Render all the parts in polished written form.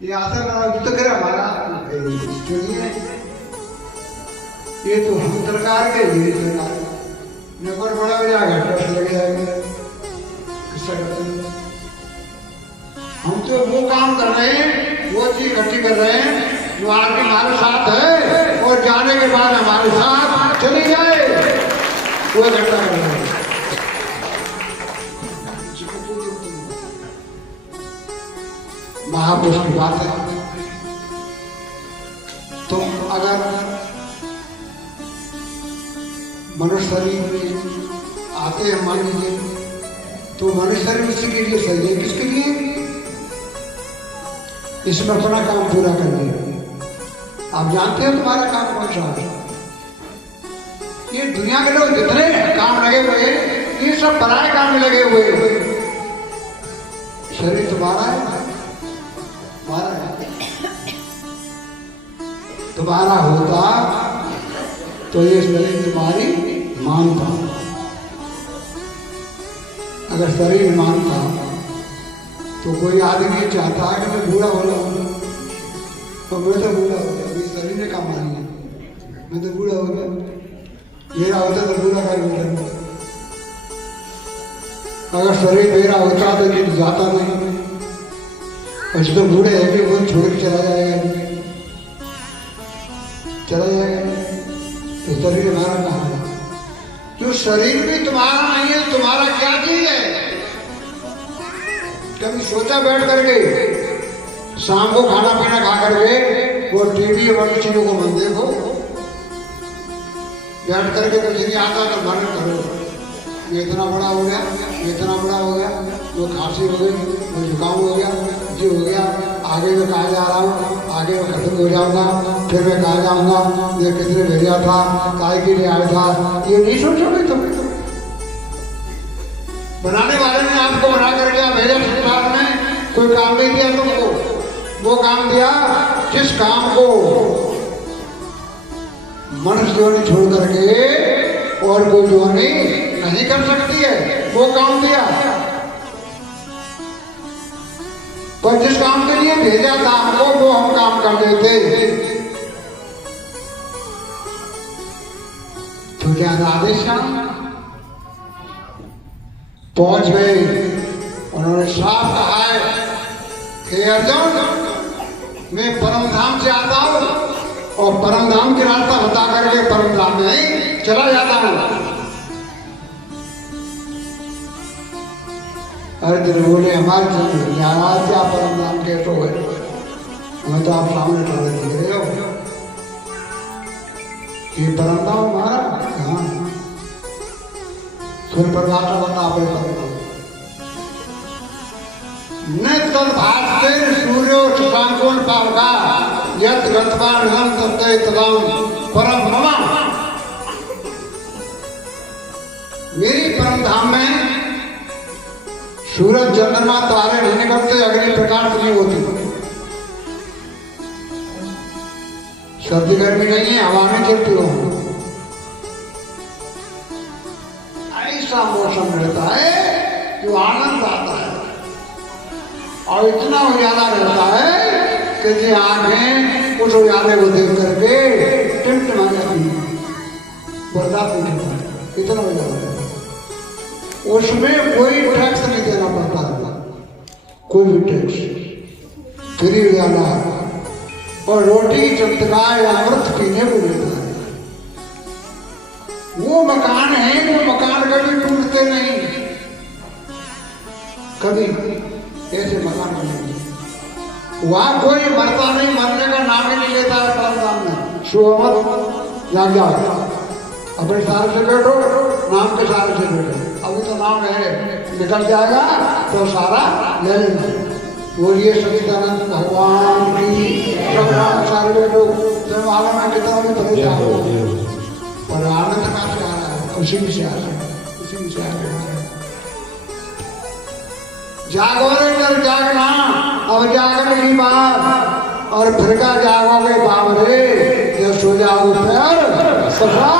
ये आसन तो करे हमारा चलिए ये तो हम सरकार के लिए सरकार नौकर बड़ा हो जाएगा टैक्स लग जाएगा किसका करते हैं हम तो वो काम कर रहे हैं वो चीज इकट्ठी कर रहे हैं जो आगे हमारे साथ है और जाने के बाद हमारे साथ चली जाए वो इकट्ठा कर रहे हैं। महापुरुष की बात है तुम अगर मनुष्य शरीर में आते हैं मान लीजिए तो मनुष्य शरीर उसी के लिए सही है किसके लिए इसमें अपना काम पूरा कर लिया। आप जानते हो तुम्हारा काम कौन सा है ये दुनिया के लोग जितने काम लगे हुए ये सब पराये काम में लगे हुए शरीर तुम्हारा है तुम्हारा होता तो ये शरीर तुम्हारी मानता अगर शरीर मानता तो कोई आदमी चाहता है कि मैं बूढ़ा हो जाऊं तो मैं तो बूढ़ा हो गया मेरे शरीर ने काम मानी है मैं तो बूढ़ा हो गया मेरा होता तो बूढ़ा का बूढ़ा अगर शरीर मेरा होता तो ये जाता नहीं और तो बूढ़े है कि वो छोड़ के चला जाएगा तो शरीर हमारा कहाँ है जो शरीर भी तुम्हारा नहीं है तुम्हारा क्या चीज है कभी सोचा बैठ करके शाम को खाना पीना खा करके वो टीवी और चीजों को मन देखो बैठ करके कुछ नहीं आता तो मन करो ये इतना बड़ा हो गया ये इतना बड़ा हो गया वो खांसी हो गई वो जुकाम हो गया जी हो गया आगे मैं कहा जा रहा हूँ आगे मैं खत्म हो जाऊंगा फिर मैं कहा जाऊंगा ये किसने भेजा था काय के लिए आया था ये नहीं सोचोगे तुम बनाने वाले ने आपको बना करके भेजा संसार में कोई काम नहीं दिया तुमको वो काम दिया जिस काम को मनुष्य जोनी छोड़ करके और कोई जोनी नहीं कर सकती है वो काम दिया पर जिस काम के लिए भेजा था हमको वो हम काम कर देते तो क्या आदेश पहुंच गए उन्होंने साफ कहा है कि अर्जुन मैं परम धाम से आता हूं और परम धाम के रास्ता बता करके परम धाम में ही चला जाता हूं। अर्जुन बोले हमारे क्या परम धाम कैसे हो मैं तो आप सामने खड़े दिख रहे हो ये परम धाम हमारा कहाँ सूर्य परिभाषा बता अपने परम धाम न तद भास्ते सूर्यो शशांकोन पावका यत गतवान हम तत्ते तदाम परम भ्रमा मेरी परम धाम में सूरज चंद्रमा तारे नहीं निकलते अग्नि प्रकाश नहीं होती सर्दी गर्मी नहीं है हवा में चलती हो ऐसा मौसम रहता है जो आनंद आता है और इतना उजाला रहता है कि जी आंखें उस उजाले को देख करके टिमटिमा जाती है बर्दाश्त नहीं करता इतना उजाला रहता है उसमें कोई टैक्स नहीं देना पड़ता कोई भी टैक्स फ्री उजाला और रोटी चमचकाए अमृत पीने को मिलता है वो मकान है वो मकान कभी टूटते नहीं कभी ऐसे मकान बनेंगे वहां कोई मरता नहीं मरने का नाम ही नहीं लेता है परम में सुमत जाग जाओ अपने सारे से बैठो नाम के सारे से बैठो अभी तो नाम है निकल जाएगा तो सारा ले लेना बोलिए सच्चिदानंद भगवान की सारे लोग तो मालूम है कितना भी परेशान हो और आनंद कहाँ से आ रहा है खुशी भी से आ रहा है खुशी भी से आ रहा है जागो रे नर जागना अब जागने की बात और फिर का जागोगे बाबरे जब सो जाओ फिर सफा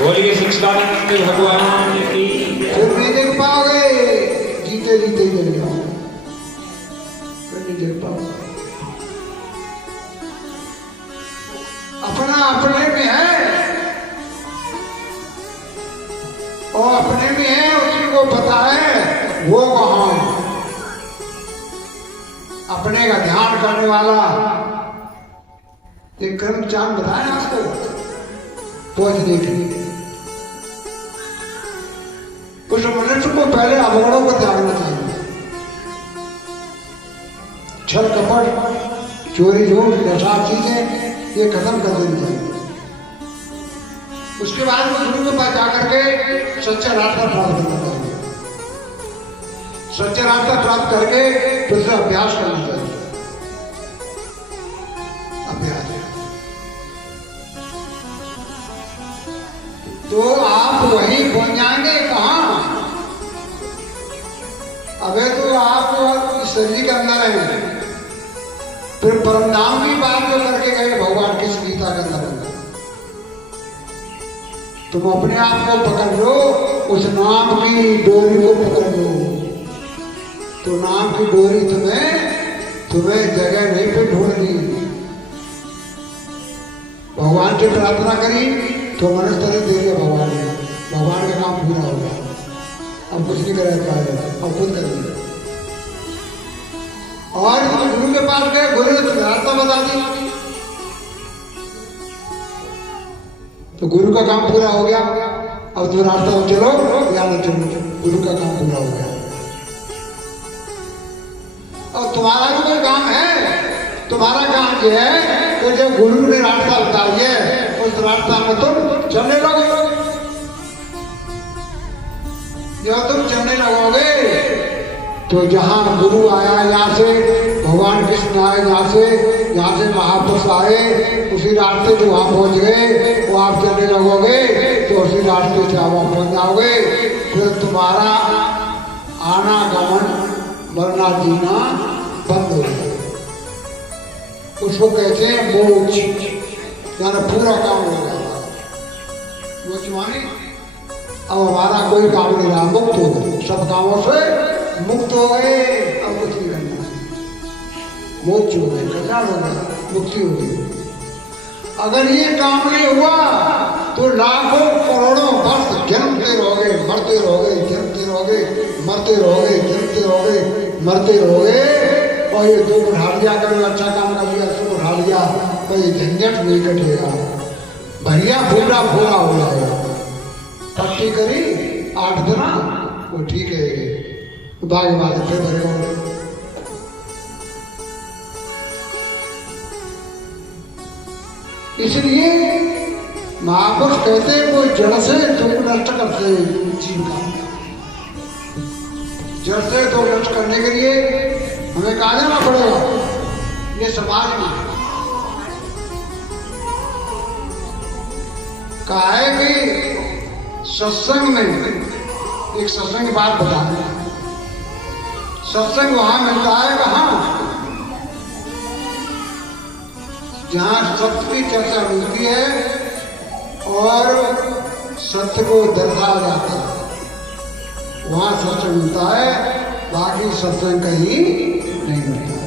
बोलिए सच्चिदानंद भगवान की फिर नहीं देख पाओगे जीते जीते ही देख जाओ फिर नहीं देख पाओगे में है और अपने में है, उसी को पता है वो कहाँ है। अपने का ध्यान करने वाला एक कर्म चांद बताया आपको पहुंचने के लिए। उस मनुष्य को पहले अवगुणों को त्यागना चाहिए। छल कपट चोरी झूठ नशा चीजें ये खत्म कर देनी चाहिए। उसके बाद वो गुरु के पास जाकर के सच्चा रास्ता प्राप्त करना चाहिए। सच्चा रास्ता प्राप्त करके फिर से अभ्यास करना चाहिए। अभ्यास तो आप वहीं पहुंच जाएंगे। कहाँ? अबे तो आप इस शरीर के अंदर है, फिर परम नाम की बात जो करके गए भगवान किस गीता के अंदर। तुम अपने आप को पकड़ लो, उस नाम की डोरी को पकड़ लो, तो नाम की डोरी तुम्हें जगह नहीं पे ढूंढनी। भगवान से प्रार्थना करी तो मनुष्य दे दिया भगवान ने, भगवान का काम पूरा हो गया। अब कुछ नहीं करेगा, अब खुद करेंगे। और गुरु के पास गए, गुरु ने रास्ता बता दी तो गुरु का काम पूरा हो गया। अब तुम रास्ता में चलो या न चलो, गुरु का काम पूरा हो गया। और तुम्हारा भी कोई काम है। तुम्हारा काम ये है कि जब गुरु ने रास्ता बता दिया उस रास्ता में तुम चलने लगोगे। जब तुम चलने लगोगे तो जहाँ गुरु आया यहाँ से, भगवान कृष्ण आए यहाँ से महापुरुष आए, उसी रास्ते से वहाँ पहुँच गए, वो आप चलने लगोगे तो उसी रास्ते से आप वहाँ पहुँच जाओगे। फिर तुम्हारा आना गमन मरना जीना बंद हो जाए। उसको कहते हैं मोक्ष, यानी पूरा काम हो जाता है। मोक्ष माने अब हमारा कोई काम नहीं रहा, मुक्त हो गए, सब कामों से मुक्त हो गए। अब कुछ नहीं करना, मोक्ष हो गए, कल्याण हो गया, मुक्ति हो गई। अगर ये काम नहीं हुआ तो लाखों करोड़ों वर्ष जन्मते रहोगे, मरते रहोगे, जन्मते रहोगे, मरते रहोगे, जन्मते रहोगे, मरते रहोगे। और ये दुख उठा लिया, कभी अच्छा काम कर लिया, सुख उठा लिया, कोई झंझट नहीं कटेगा, भैया फूला फूला हो जाएगा। पट्टी करी 8 दिना वो ठीक है, बागे बागे फिर भरे होंगे। इसलिए महापुरुष कहते हैं वो जड़ से दुख नष्ट करते जीव का। जड़ से दुख नष्ट करने के लिए हमें कहा जाना पड़ेगा। ये समाज में कहा है कि सत्संग में, एक सत्संग की बात बता दें। सत्संग वहां मिलता है कहाँ? जहाँ सत्य की चर्चा मिलती है और सत्य को दर्शाया जाता है, वहां सत्संग मिलता है। बाकी सत्संग कहीं नहीं मिलता है।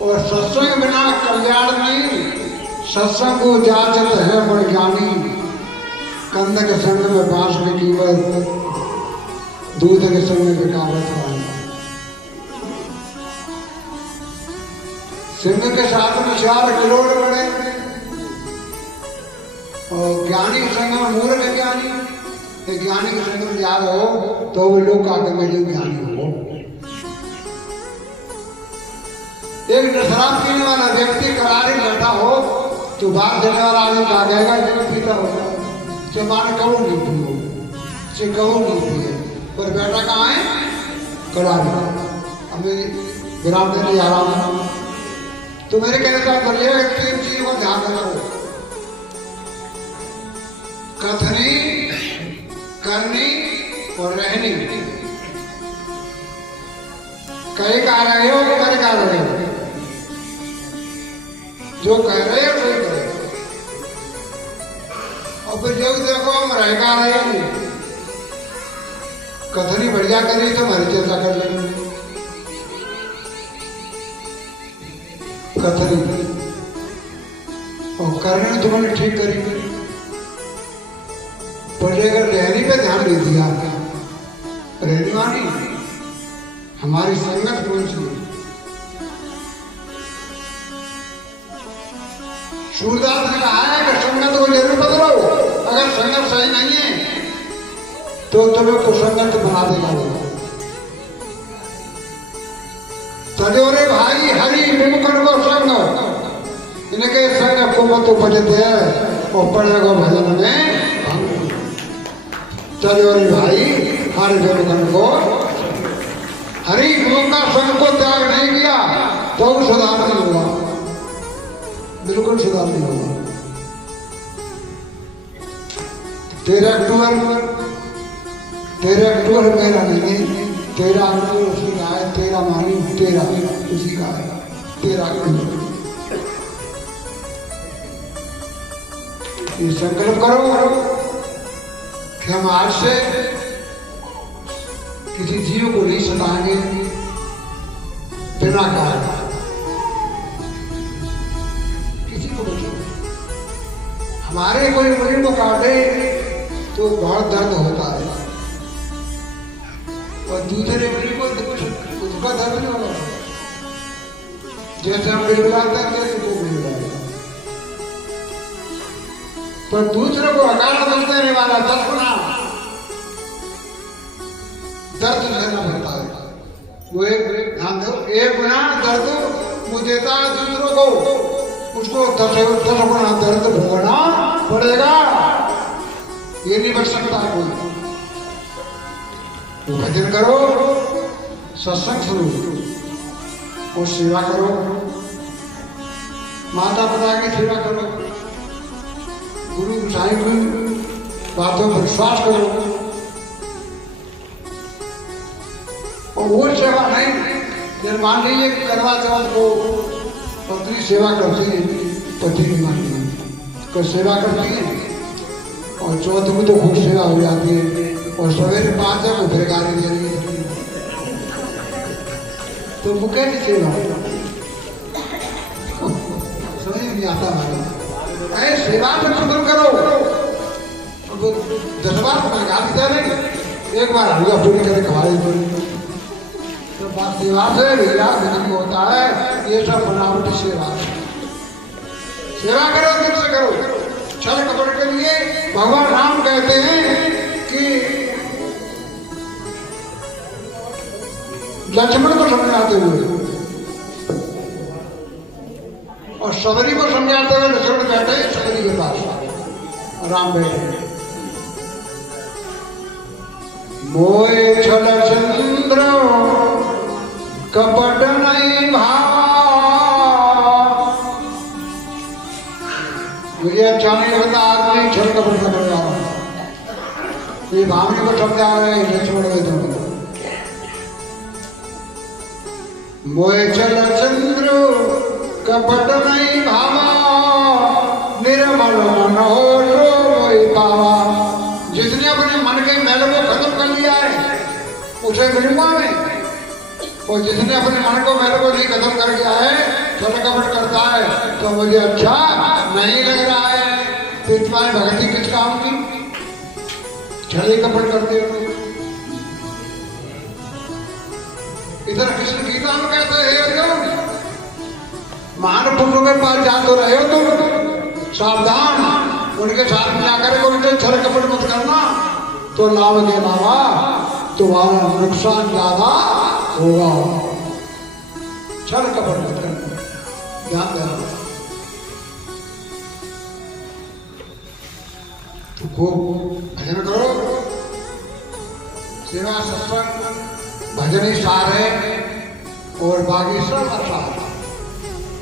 और सत्संग बिना कल्याण नहीं। सत्संग को जाचत है बड़ ज्ञानी, कंद के संग में बांस की कीमत, दूध के संग में बेकावत वाली। सिंह के साथ में 4 किलोड़ बड़े और ज्ञानी के संग में मूर्ख ज्ञानी। ज्ञानी के संग में जा रहे हो तो वो लोग आगे में जो ज्ञानी हो। एक शराब पीने वाला व्यक्ति करारी बैठा हो तो बाहर चलने वाला आदमी कहा गएगा जो पीता होगा, मान कहो नहीं पियो, से कहो नहीं पिए, पर बैठा कहाँ है? करारी। अब मेरी विराम देने जा रहा हूँ तो मेरे कहने का बोलिएगा 3 चीजों को ध्यान रखो। कथनी, करनी और रहनी। कहीं कह रहे हो, कर कह रहे हो, जो कह रहे हो वही करे। और फिर जो देखो हम रहेगा रहे, कथनी बढ़िया करी तो हमारी चर्चा कर लेंगे। कथरी और करने तुमने ठीक करी, पर अगर रहनी पे ध्यान दे दिया, रहनी वानी हमारी संगत कौन सी? सूरदास ने कहा है कि संगत को जरूर बदलो, अगर संगत सही नहीं है तो तुम्हें कुसंगत बना देगा वो। तजोरे भाई हरि विमुखन को संग, इनके संग को मत उपजते हैं और पड़ेगा भजन में भंग। तजोरे भाई हरि विमुखन को, हरि विमुख का संग को त्याग नहीं किया तो सुधार नहीं होगा, बिल्कुल सुधार नहीं होगा। 13 अक्टूबर मेरा नहीं, 13 अक्टूबर उसी का है, 13 मानी 13 उसी का है, 13 अक्टूबर। ये संकल्प करो कि हम आज से किसी जीव को नहीं सताएंगे बिना कारण, किसी को नहीं। हमारे कोई मुझे को काटे तो बहुत दर्द होता है और दूसरे मुझे को उसका दर्द नहीं होगा। जैसे हम बिलबिलाते हैं जैसे वो बिलबिलाएगा, पर दूसरे को अकाल दर्द देने वाला 10 गुना दर्द सहना पड़ता है। वो एक ध्यान दो, 1 गुना दर्द वो देता है दूसरों को, उसको 10 गुना दर्द भोगना पड़ेगा। ये नहीं बच सकता है कोई। तो भजन करो, सत्संग सुनो और सेवा करो, माता पिता की सेवा करो, गुरु गोसाई की बातों पर विश्वास करो। और वो सेवा नहीं, मान लीजिए कि करवा चौथ को पत्नी सेवा करती है, पति की मानी को सेवा करती है और चौथ को तो खूब सेवा हो जाती है और सवेरे 5 बजे को फिर गाड़ी दे रही है, तो वो कैसी सेवा समझ नहीं आता हमारा। अरे सेवा तो शुक्र करो, 10 बार तो गाड़ी दे रही, 1 बार हलवा पूरी करे खवाई तो बात सेवा से मेरा विनम्र होता है। ये सब बनावटी सेवा, सेवा करो दिल से करो। छल कपट के लिए भगवान राम कहते हैं कि लक्ष्मण को समझाते हुए और सबरी को समझाते हुए लक्ष्मण कहते हैं सबरी के पास राम बैठे, मोए छल चंद्र कपट नहीं भावा। मुझे अच्छा नहीं होता आदमी छल कपट का बन रहा, ये भावने को समझा रहे हैं लक्ष्मण के दोनों। मोए छल चंद्र कपट नहीं भावा, निर्मल मन हो मोए पावा। जिसने अपने मन के मैल को खत्म कर लिया है उसे मिलूंगा मैं, और जिसने अपने मन को मैल को नहीं खत्म कर दिया है, छल कपट करता है तो मुझे अच्छा नहीं लग रहा है। तो तुम्हारी भक्ति किस काम की? छल कपट करते हो। इधर कृष्ण गीता में कहते हैं अर्जुन, महान पुरुषों के पास जा तो रहे हो तुम, सावधान, उनके साथ में आकर के उनसे छल कपट मत करना, तो लाभ के अलावा तुम्हारा नुकसान ज्यादा होगा। छल कपट मत करना, ध्यान देना। तो खूब भजन करो, सेवा सत्संग भजन ही सार है और बाकी सब अच्छा है।